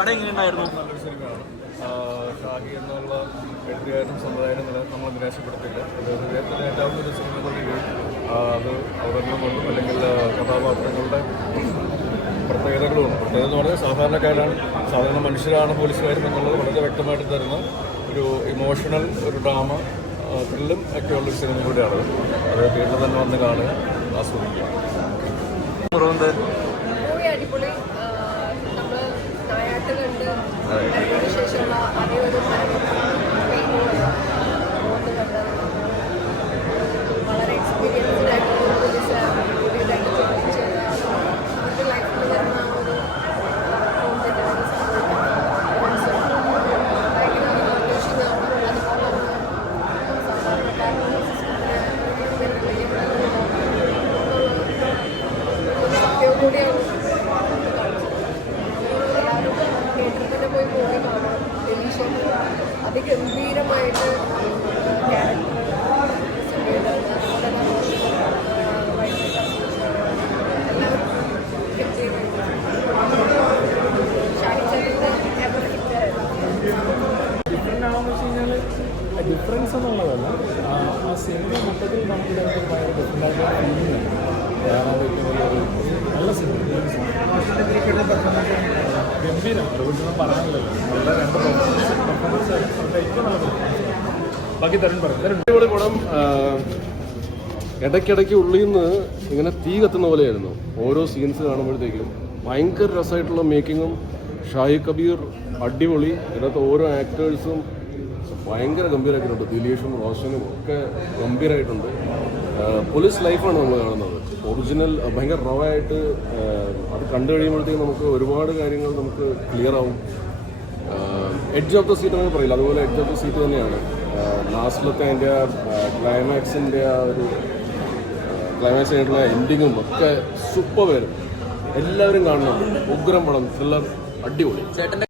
പടം എങ്ങനെയുണ്ടായിരുന്നു? നല്ലൊരു സിനിമയാണ്. ഷാഹി എന്നുള്ള എഴുത്തുകാരനും സമുദായം നമ്മൾ നിരാശപ്പെടുത്തില്ല. അദ്ദേഹത്തിൻ്റെ ഏറ്റവും ഒരു സിനിമ പറയുകയും അത് അവതരണങ്ങളും അല്ലെങ്കിൽ കഥാപാത്രങ്ങളുടെ പ്രത്യേകതകളുമാണ്. പ്രത്യേകത എന്ന് പറഞ്ഞാൽ സാധാരണ മനുഷ്യരാണ് പോലീസുകാരും എന്നുള്ളത് വളരെ വ്യക്തമായിട്ട് തരുന്ന ഒരു ഇമോഷണൽ ഒരു ഡ്രാമ ത്രില്ലും ഒക്കെ ഉള്ളൊരു സിനിമ കൂടെയാണ്. അത് വീട്ടിൽ തന്നെ വന്ന് കാണുക, ആസ്വദിക്കുക. അടിപൊളി. നമ്മൾ നായാട്ട് കണ്ട് ശേഷമുള്ള അതേ ഒരു വളരെ എക്സ്പീരിയൻസ്ഡ് ആയിട്ടുള്ള പുതിയതായിട്ട് ചോദിച്ച് അവരുടെ ലൈഫിൽ വരുന്ന ആ ഒരു കൂടിയാണ് തിയേറ്ററിൽ പോയി മൂവി കാണാം. ഡെലീഷ്യസ് അതിഗംഭീരമായിട്ട് ക്യാരക്ടർ ഡിഫറൻസ് എന്നുള്ളതല്ല, ആ സിനിമ മൊത്തത്തിൽ നമുക്ക് ഭയങ്കര ഡിഫറൻ്റായിട്ടുള്ള ഫീലിംഗാണ്. നല്ല സിനിമ, ഗംഭീരം. അതുകൊണ്ടൊന്നും പറയാനില്ലല്ലോ. നല്ല രണ്ട് പെർഫോമൻസ് ഏറ്റവും നല്ല പെർഫോമൻസ്. ബാക്കി തരുൺ പറയും. അടിപൊളി പടം. ഇടയ്ക്കിടയ്ക്ക് ഉള്ളിൽ നിന്ന് ഇങ്ങനെ തീ കത്തുന്ന പോലെയായിരുന്നു ഓരോ സീൻസ് കാണുമ്പോഴത്തേക്കും. ഭയങ്കര രസമായിട്ടുള്ള മേക്കിങ്ങും. ഷാഹി കബീർ അടിപൊളി. ഇതിനകത്ത് ഓരോ ആക്ടേഴ്സും ഭയങ്കര ഗംഭീരമായിട്ടുണ്ട്. ദിലീഷും റോഷനും ഒക്കെ ഗംഭീരമായിട്ടുണ്ട്. പോലീസ് ലൈഫാണ് നമ്മൾ കാണുന്നത്. ഒറിജിനൽ ഭയങ്കര റോ ആയിട്ട് അത് കണ്ടു കഴിയുമ്പോഴത്തേക്കും നമുക്ക് ഒരുപാട് കാര്യങ്ങൾ നമുക്ക് ക്ലിയർ ആവും. എഡ്ജ് ഓഫ് ദ സീറ്റ് നമുക്ക് പറയില്ല, അതുപോലെ എഡ്ജ് ഓഫ് ദ സീറ്റ് തന്നെയാണ്. ലാസ്റ്റിലത്തെ അതിൻ്റെ ക്ലൈമാക്സിൻ്റെ ആ ഒരു ക്ലൈമാക്സ് ആയിട്ടുള്ള എൻഡിങ്ങും ഒക്കെ സൂപ്പർ വരും. എല്ലാവരും കാണണം. ഉഗ്രം പടം, ത്രില്ലർ, അടിപൊളി.